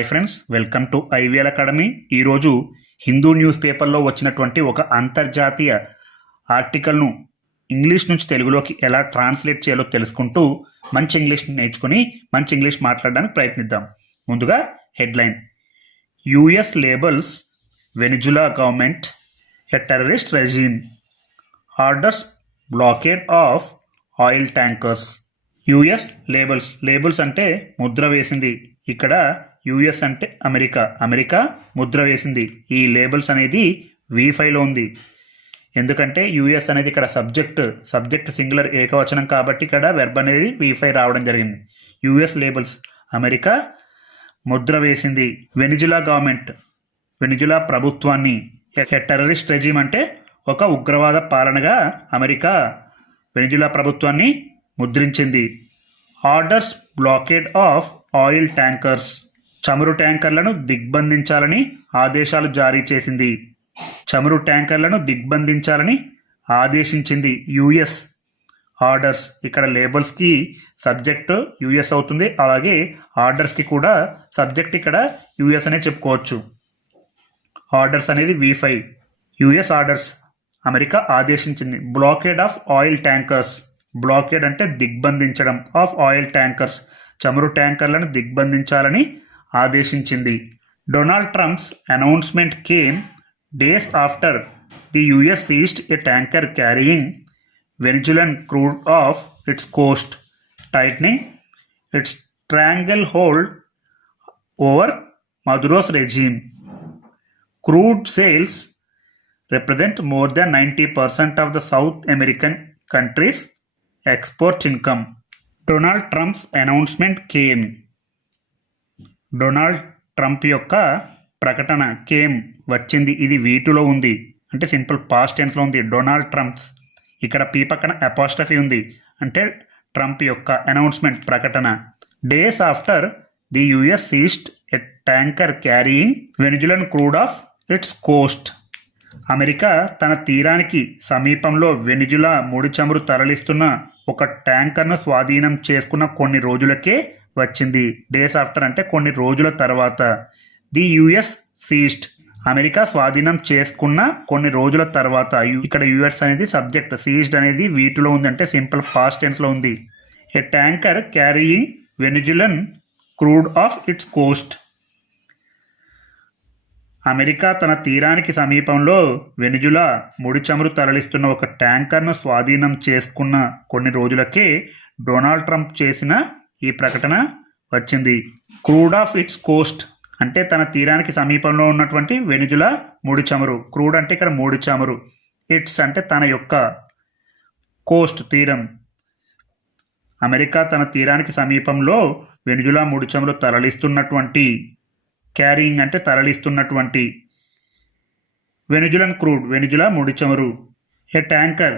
Hi friends, welcome to IVL academy. ఈరోజు Hindu news పేపర్లో వచ్చినటువంటి ఒక అంతర్జాతీయ ఆర్టికల్ను ఇంగ్లీష్ నుంచి తెలుగులోకి ఎలా ట్రాన్స్లేట్ చేయాలో తెలుసుకుంటూ మంచి ఇంగ్లీష్ నేర్చుకుని మంచి ఇంగ్లీష్ మాట్లాడడానికి ప్రయత్నిద్దాం. ముందుగా headline: US labels Venezuela government a terrorist regime, orders blockade of oil tankers. US labels అంటే ముద్ర వేసింది. ఇక్కడ యుఎస్ అంటే అమెరికా ముద్ర వేసింది. ఈ లేబుల్స్ అనేది V5లో ఉంది. ఎందుకంటే యుఎస్ అనేది ఇక్కడ సబ్జెక్ట్ సింగులర్ ఏకవచనం కాబట్టి ఇక్కడ వెర్బ్ అనేది V5 రావడం జరిగింది. యుఎస్ లేబుల్స్ అమెరికా ముద్ర వేసింది. వెనిజులా ప్రభుత్వాన్ని టెర్రరిస్ట్ రెజీమ్ అంటే ఒక ఉగ్రవాద పాలనగా అమెరికా వెనిజులా ప్రభుత్వాన్ని ముద్రించింది. Orders blockade of oil tankers, చమురు ట్యాంకర్లను దిగ్బంధించాలని ఆదేశాలు జారీ చేసింది. యుఎస్ ఆర్డర్స్, ఇక్కడ లేబుల్స్కి సబ్జెక్ట్ యుఎస్ అవుతుంది, అలాగే ఆర్డర్స్కి కూడా సబ్జెక్ట్ ఇక్కడ యుఎస్ అనే చెప్పుకోవచ్చు. ఆర్డర్స్ అనేది V5. యుఎస్ ఆర్డర్స్ అమెరికా ఆదేశించింది. Blockade of oil tankers, blockade అంటే దిగ్బంధించడం, ఆఫ్ ఆయిల్ ట్యాంకర్స్ చమురు ట్యాంకర్లను దిగ్బంధించాలని ఆదేశించింది. Donald Trump's announcement came days after the US seized a tanker carrying Venezuelan crude off its coast, tightening its stranglehold over Maduro's regime. Crude sales represent more than 90% of the South American countries' export income. Donald Trump's announcement came. Donald Trump యొక్క ప్రకటన came వచ్చింది. ఇది V2లో ఉంది, అంటే simple past టెన్స్లో ఉంది. Donald Trump's, ఇక్కడ P పక్కన అపాస్ట్రఫీ ఉంది, అంటే ట్రంప్ యొక్క అనౌన్స్మెంట్ ప్రకటన. Days after the US seized a tanker carrying Venezuelan crude off its coast. America తన తీరానికి సమీపంలో వెనిజులా ముడి చమురు తరలిస్తున్న ఒక ట్యాంకర్ను స్వాధీనం చేసుకున్న కొన్ని రోజులకే వచ్చింది. డేస్ ఆఫ్టర్ అంటే కొన్ని రోజుల తర్వాత. ది యుఎస్ సీజ్డ్, అమెరికా స్వాధీనం చేసుకున్న కొన్ని రోజుల తర్వాత. ఇక్కడ యుఎస్ అనేది సబ్జెక్ట్, సీజ్డ్ అనేది V2లో ఉంది, అంటే సింపుల్ పాస్ట్ టెన్స్లో ఉంది. A tanker carrying Venezuelan crude off its coast. America తన తీరానికి సమీపంలో వెనిజులా ముడి చమురు తరలిస్తున్న ఒక ట్యాంకర్ను స్వాధీనం చేసుకున్న కొన్ని రోజులకే డొనాల్డ్ ట్రంప్ చేసిన ఈ ప్రకటన వచ్చింది. క్రూడ్ ఆఫ్ ఇట్స్ కోస్ట్ అంటే తన తీరానికి సమీపంలో ఉన్నటువంటి వెనిజులా ముడి చమురు. క్రూడ్ అంటే ఇక్కడ ముడి చమురు. ఇట్స్ అంటే తన యొక్క, కోస్ట్ తీరం. అమెరికా తన తీరానికి సమీపంలో వెనిజులా ముడి చమురు తరలిస్తున్నటువంటి, క్యారీయింగ్ అంటే తరలిస్తున్నటువంటి, వెనిజులన్ క్రూడ్ వెనిజులా ముడి చమురు. ఏ ట్యాంకర్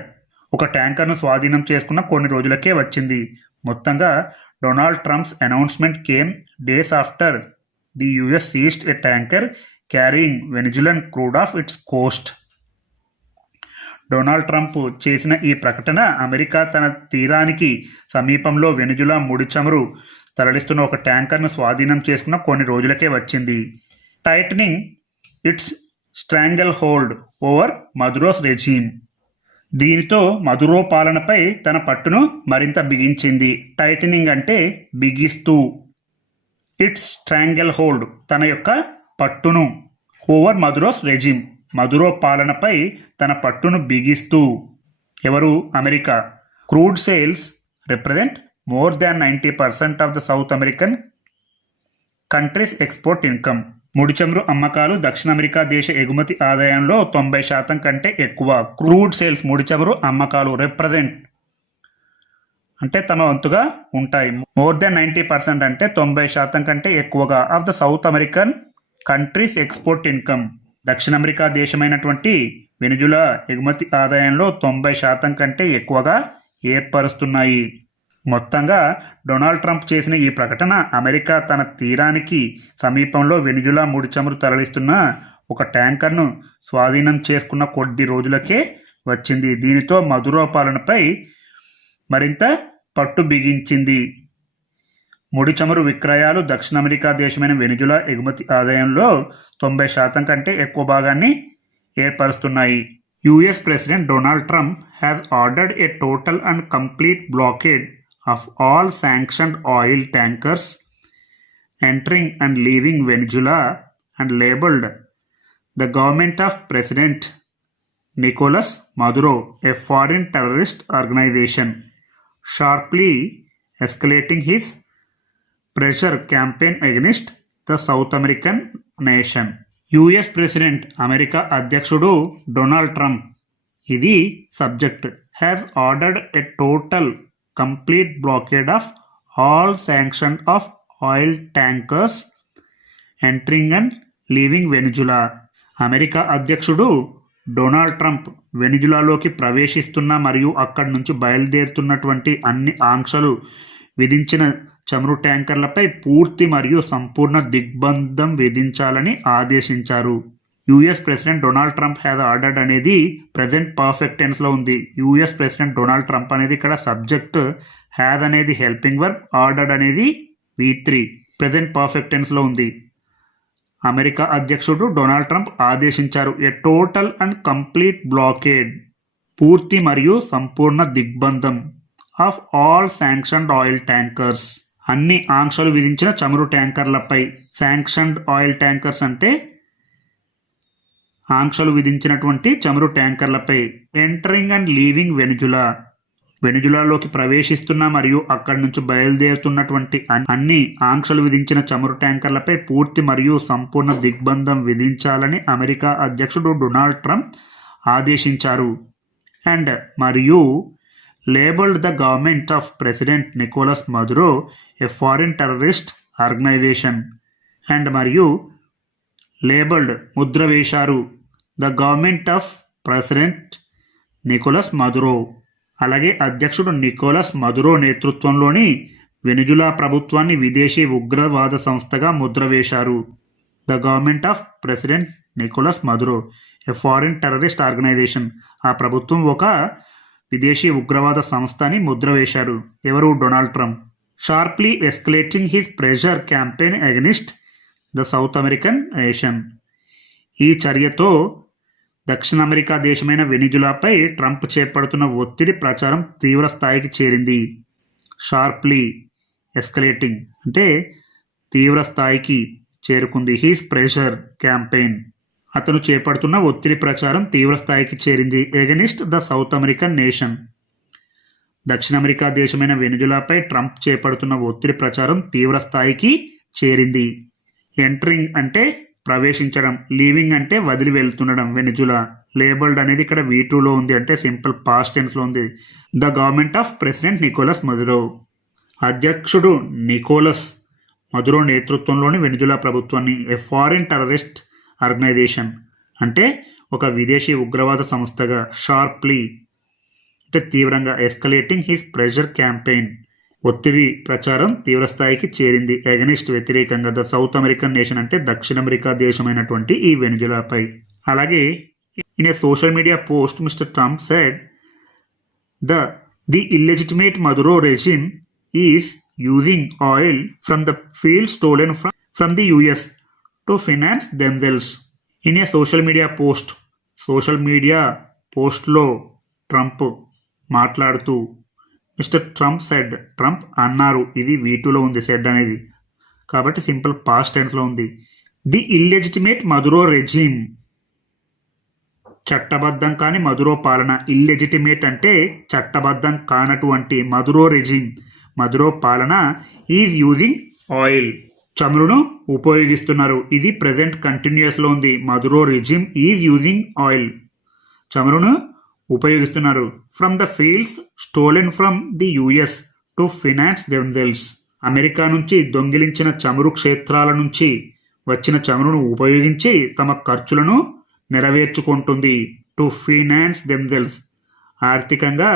ఒక ట్యాంకర్ను స్వాధీనం చేసుకున్న కొన్ని రోజులకే వచ్చింది. మొత్తంగా Donald Trump's announcement came days after the US seized a tanker carrying Venezuelan crude off its Coast. Donald Trump చేసిన ఈ ప్రకటన అమెరికా తన తీరానికి సమీపంలో వెనిజులా ముడి చమురు తరలిస్తున్న ఒక ట్యాంకర్ను స్వాధీనం చేసుకున్న కొన్ని రోజులకే వచ్చింది. Tightening its stranglehold over Maduro's regime, దీనితో మదురో పాలనపై తన పట్టును మరింత బిగించింది. టైటనింగ్ అంటే బిగిస్తూ, ఇట్స్ స్ట్రాంగిల్ హోల్డ్ తన యొక్క పట్టును, ఓవర్ మదురోస్ రెజీమ్ మదురో పాలనపై తన పట్టును బిగిస్తూ. ఎవరు? America. Crude sales represent more than 90% of the South American countries' export income. ముడి చమురు అమ్మకాలు దక్షిణ అమెరికా దేశ ఎగుమతి ఆదాయంలో 90% కంటే ఎక్కువ. క్రూడ్ సేల్స్ ముడి చమురు అమ్మకాలు, రిప్రజెంట్ అంటే తమ వంతుగా ఉంటాయి. మోర్ దెన్ 90% అంటే 90% కంటే ఎక్కువగా. Of the south American countries export income, దక్షిణ అమెరికా దేశమైనటువంటి వెనిజులా ఎగుమతి ఆదాయంలో 90% కంటే ఎక్కువగా ఏర్పరుస్తున్నాయి. మొత్తంగా డొనాల్డ్ ట్రంప్ చేసిన ఈ ప్రకటన అమెరికా తన తీరానికి సమీపంలో వెనిజులా ముడి చమురు తరలిస్తున్న ఒక ట్యాంకర్ను స్వాధీనం చేసుకున్న కొద్ది రోజులకే వచ్చింది. దీనితో మదురో పాలనపై మరింత పట్టు బిగించింది. ముడి చమురు విక్రయాలు దక్షిణ అమెరికా దేశమైన వెనిజులా ఎగుమతి ఆదాయంలో 90% కంటే ఎక్కువ భాగాన్ని ఏర్పరుస్తున్నాయి. US president Donald Trump has ordered a total and complete blockade of all sanctioned oil tankers entering and leaving Venezuela and labeled the government of President Nicolas Maduro a foreign terrorist organization, sharply escalating his pressure campaign against the South American nation. US president America అధ్యక్షుడు Donald Trump ఇది subject has ordered a total complete blockade of all sanction of oil tankers entering and leaving Venezuela. America అధ్యక్షుడు Donald Trump వెనిజులాలోకి ప్రవేశిస్తున్న మరియు అక్కడి నుంచి బయలుదేరుతున్నటువంటి అన్ని ఆంక్షలు విధించిన చమురు ట్యాంకర్లపై పూర్తి మరియు సంపూర్ణ దిగ్బంధం విధించాలని ఆదేశించారు. US president Donald Trump has ordered అనేది ప్రెజెంట్ పర్ఫెక్ట్ టెన్స్లో ఉంది. యుఎస్ ప్రెసిడెంట్ డొనాల్డ్ ట్రంప్ అనేది ఇక్కడ సబ్జెక్ట్, హ్యాజ్ అనేది హెల్పింగ్ వర్బ్, ఆర్డర్డ్ అనేది V3 ప్రెజెంట్ పర్ఫెక్ట్ టెన్స్లో ఉంది. అమెరికా అధ్యక్షుడు డొనాల్డ్ ట్రంప్ ఆదేశించారు a total and complete blockade పూర్తి మరియు సంపూర్ణ దిగ్బంధం of all sanctioned oil tankers అన్ని ఆంక్షలు విధించిన చమురు ట్యాంకర్లపై. శాంక్షన్డ్ ఆయిల్ ట్యాంకర్స్ అంటే ఆంక్షలు విధించినటువంటి చమురు ట్యాంకర్లపై. ఎంటరింగ్ అండ్ లీవింగ్ వెనిజులా వెనిజులాలోకి ప్రవేశిస్తున్న మరియు అక్కడి నుంచి బయలుదేరుతున్నటువంటి అన్ని ఆంక్షలు విధించిన చమురు ట్యాంకర్లపై పూర్తి మరియు సంపూర్ణ దిగ్బంధం విధించాలని అమెరికా అధ్యక్షుడు డొనాల్డ్ ట్రంప్ ఆదేశించారు. అండ్ మరియు labelled the government of president Nicolas Maduro a foreign terrorist organisation. And మరియు లేబుల్డ్ ముద్ర వేశారు the government of president Nicolas Maduro. అలాగే అధ్యక్షుడు నికోలస్ మదురో నేతృత్వంలోని వెనిజులా ప్రభుత్వాన్ని విదేశీ ఉగ్రవాద సంస్థగా ముద్ర వేశారు. The government of president Nicolas Maduro a foreign terrorist organisation. ఆ ప్రభుత్వం ఒక విదేశీ ఉగ్రవాద సంస్థ అని ముద్ర వేశారు. ఎవరు? Donald Trump. Sharply escalating his pressure campaign against the south American nation. ఈ చర్యతో దక్షిణ అమెరికా దేశమైన వెనిజులాపై ట్రంప్ చేపడుతున్న ఒత్తిడి ప్రచారం తీవ్ర స్థాయికి చేరింది. షార్ప్లీ ఎస్కలేటింగ్ అంటే తీవ్ర స్థాయికి చేరుకుంది. హీస్ ప్రెషర్ క్యాంపెయిన్ అతను చేపడుతున్న ఒత్తిడి ప్రచారం తీవ్ర స్థాయికి చేరింది. Against the south American nation దక్షిణ అమెరికా దేశమైన వెనిజులాపై ట్రంప్ చేపడుతున్న ఒత్తిడి ప్రచారం తీవ్ర స్థాయికి చేరింది. ఎంటరింగ్ అంటే ప్రవేశించడం, లీవింగ్ అంటే వదిలి వెళ్తుండడం. వెనిజులా లేబుల్డ్ అనేది ఇక్కడ V2లో ఉంది, అంటే సింపుల్ పాస్ట్ టెన్స్లో ఉంది. The government of president Nicolas Maduro అధ్యక్షుడు నికోలస్ మదురో నేతృత్వంలోని వెనిజులా ప్రభుత్వాన్ని ఏ ఫారిన్ టెర్రరిస్ట్ ఆర్గనైజేషన్ అంటే ఒక విదేశీ ఉగ్రవాద సంస్థగా. షార్ప్లీ అంటే తీవ్రంగా. ఎస్కలేటింగ్ హిస్ ప్రెషర్ క్యాంపెయిన్ ఒత్తిడి ప్రచారం తీవ్రస్థాయికి చేరింది. ఎగనిస్ట్ వ్యతిరేకంగా. ద సౌత్ అమెరికన్ నేషన్ అంటే దక్షిణ అమెరికా దేశమైనటువంటి ఈ వెనిజులాపై. అలాగే in a social media post mister Trump said the illegitimate Maduro regime is using oil from the field stolen from the US to finance themselves. In a social media పోస్ట్లో Trump మాట్లాడుతూ mister Trump said, Trump అన్నారు. ఇది V2లో ఉంది said అనేది, కాబట్టి simple past టెన్స్లో ఉంది. The illegitimate Maduro regime చట్టబద్ధం కాని మదురో పాలన. ఇల్లెజిటిమేట్ అంటే చట్టబద్ధం కానటువంటి. మదురో రెజీమ్ మదురో పాలన ఈజ్ యూజింగ్ ఆయిల్ చమురును ఉపయోగిస్తున్నారు. ఇది ప్రెజెంట్ కంటిన్యూస్లో ఉంది. Maduro regime is using oil చమురును ఉపయోగిస్తున్నారు. From the fields stolen from the US to finance themselves. America నుంచి దొంగిలించిన చమురు క్షేత్రాల నుంచి వచ్చిన చమురును ఉపయోగించి తమ ఖర్చులను నెరవేర్చుకుంటుంది. టు ఫినాన్స్ దెమ్సెల్వ్స్ ఆర్థికంగా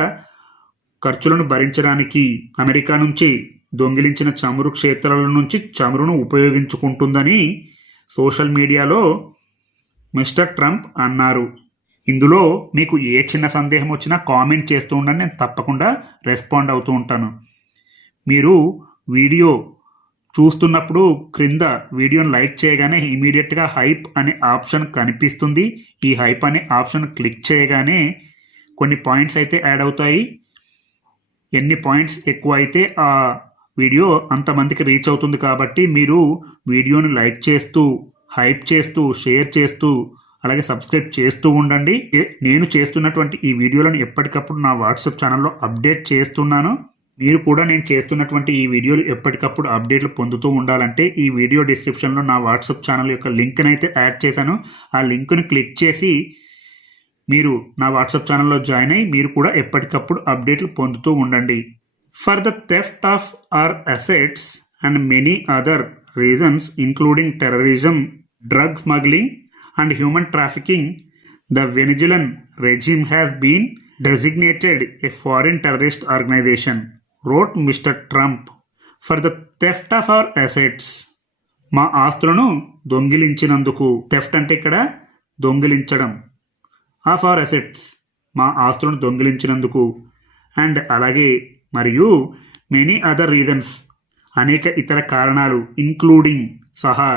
ఖర్చులను భరించడానికి అమెరికా నుంచి దొంగిలించిన చమురు క్షేత్రాల నుంచి చమురును ఉపయోగించుకుంటుందని సోషల్ మీడియాలో మిస్టర్ ట్రంప్ అన్నారు. ఇందులో మీకు ఏ చిన్న సందేహం వచ్చినా కామెంట్ చేస్తూ ఉండండి, నేను తప్పకుండా రెస్పాండ్ అవుతూ ఉంటాను. మీరు వీడియో చూస్తున్నప్పుడు క్రింద వీడియోని లైక్ చేయగానే ఇమీడియట్గా హైప్ అనే ఆప్షన్ కనిపిస్తుంది. ఈ హైప్ అనే ఆప్షన్ క్లిక్ చేయగానే కొన్ని పాయింట్స్ అయితే యాడ్ అవుతాయి. ఎన్ని పాయింట్స్ ఎక్కువ అయితే ఆ వీడియో అంతమందికి రీచ్ అవుతుంది. కాబట్టి మీరు వీడియోని లైక్ చేస్తూ, హైప్ చేస్తూ, షేర్ చేస్తూ, అలాగే సబ్స్క్రైబ్ చేస్తూ ఉండండి. నేను చేస్తున్నటువంటి ఈ వీడియోలను ఎప్పటికప్పుడు నా వాట్సాప్ ఛానల్లో అప్డేట్ చేస్తున్నాను. మీరు కూడా నేను చేస్తున్నటువంటి ఈ వీడియోలు ఎప్పటికప్పుడు అప్డేట్లు పొందుతూ ఉండాలంటే ఈ వీడియో డిస్క్రిప్షన్లో నా వాట్సాప్ ఛానల్ యొక్క లింక్ని అయితే యాడ్ చేశాను. ఆ లింక్ని క్లిక్ చేసి మీరు నా వాట్సాప్ ఛానల్లో జాయిన్ అయ్యి మీరు కూడా ఎప్పటికప్పుడు అప్డేట్లు పొందుతూ ఉండండి. For the theft of our assets and many other reasons including terrorism, drug smuggling and human trafficking, the Venezuelan regime has been designated a foreign terrorist organization, wrote Mr. Trump. For the theft of our assets, మా ఆస్తులను దొంగిలించినందుకు, theft అంటే ఇక్కడ దొంగిలించడం, of our assets మా ఆస్తులను దొంగిలించినందుకు, and అలాగే మరియు many other reasons అనేక ఇతర కారణాలు, ఇంక్లూడింగ్ సహా,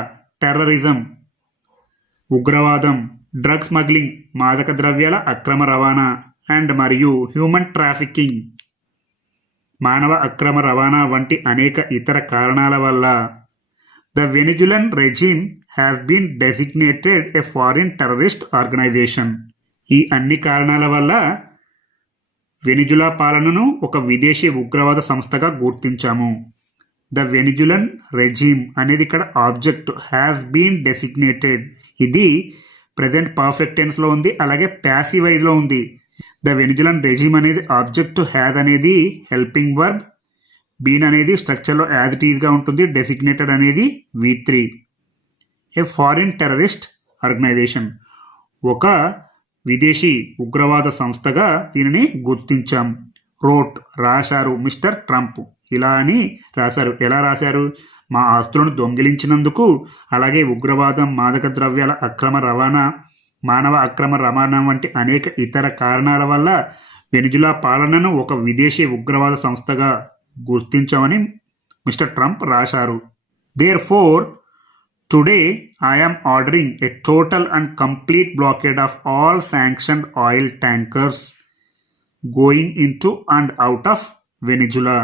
టెర్రరిజం ఉగ్రవాదం, డ్రగ్ స్మగ్లింగ్ మాదక ద్రవ్యాల అక్రమ రవాణా, అండ్ మరియు హ్యూమన్ ట్రాఫికింగ్ మానవ అక్రమ రవాణా వంటి అనేక ఇతర కారణాల వల్ల the Venezuelan regime has been designated a foreign terrorist organisation. ఈ అన్ని కారణాల వల్ల వెనిజులా పాలనను ఒక విదేశీ ఉగ్రవాద సంస్థగా గుర్తించాము. ద వెనిజులన్ రెజిమ్ అనేది ఇక్కడ ఆబ్జెక్ట్, హ్యాస్ బీన్ డెసిగ్నేటెడ్. ఇది ప్రజెంట్ పర్ఫెక్ట్ టెన్స్లో ఉంది, అలాగే ప్యాసివ్ వైజ్లో ఉంది. ద వెనిజులన్ రెజిమ్ అనేది ఆబ్జెక్ట్, హ్యాజ్ అనేది హెల్పింగ్ వర్బ్, బీన్ అనేది స్ట్రక్చర్లో యాజ్ ఇట్ ఈజ్గా ఉంటుంది, డెసిగ్నేటెడ్ అనేది V3. ఏ ఫారిన్ టెర్రరిస్ట్ ఆర్గనైజేషన్, ఒక విదేశీ ఉగ్రవాద సంస్థగా దీనిని గుర్తించాం. రోట్ రాశారు మిస్టర్ ట్రంప్, ఇలా అని రాశారు. ఎలా రాశారు? మా ఆస్తులను దొంగిలించినందుకు, అలాగే ఉగ్రవాదం, మాదక ద్రవ్యాల అక్రమ రవాణా, మానవ అక్రమ రవాణా వంటి అనేక ఇతర కారణాల వల్ల వెనిజులా పాలనను ఒక విదేశీ ఉగ్రవాద సంస్థగా గుర్తించామని మిస్టర్ ట్రంప్ రాశారు. Therefore today I'm ordering a total and complete blockade of all sanctioned oil tankers going in to and out of Venezuela.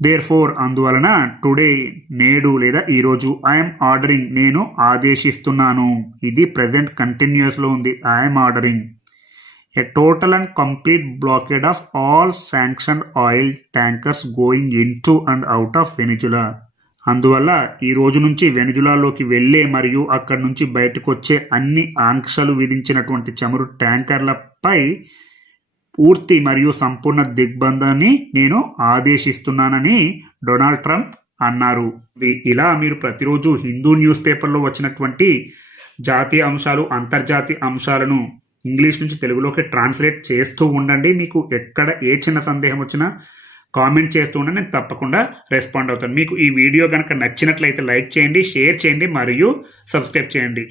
Therefore అందువలన, టుడే నేడు లేదా ఈరోజు, ఐఎమ్ ఆర్డరింగ్ నేను ఆదేశిస్తున్నాను. ఇది ప్రజెంట్ కంటిన్యూస్లో ఉంది. I'm ordering a total and complete blockade of all sanctioned oil tankers going in to and out of Venezuela. అందువల్ల ఈ రోజు నుంచి వెనిజులాలోకి వెళ్ళే మరియు అక్కడి నుంచి బయటకు వచ్చే అన్ని ఆంక్షలు విధించినటువంటి చమురు ట్యాంకర్లపై పూర్తి మరియు సంపూర్ణ దిగ్బంధాన్ని నేను ఆదేశిస్తున్నానని డొనాల్డ్ ట్రంప్ అన్నారు. ఇలా మీరు ప్రతిరోజు హిందూ న్యూస్ పేపర్లో వచ్చినటువంటి జాతీయ అంశాలు, అంతర్జాతీయ అంశాలను ఇంగ్లీష్ నుంచి తెలుగులోకి ట్రాన్స్లేట్ చేస్తూ ఉండండి. మీకు ఎక్కడ ఏ చిన్న సందేహం వచ్చినా కామెంట్ చేస్తూ ఉండండి, నేను తప్పకుండా రెస్పాండ్ అవుతాను. మీకు ఈ వీడియో కనుక నచ్చినట్లయితే లైక్ చేయండి, షేర్ చేయండి మరియు సబ్స్క్రైబ్ చేయండి.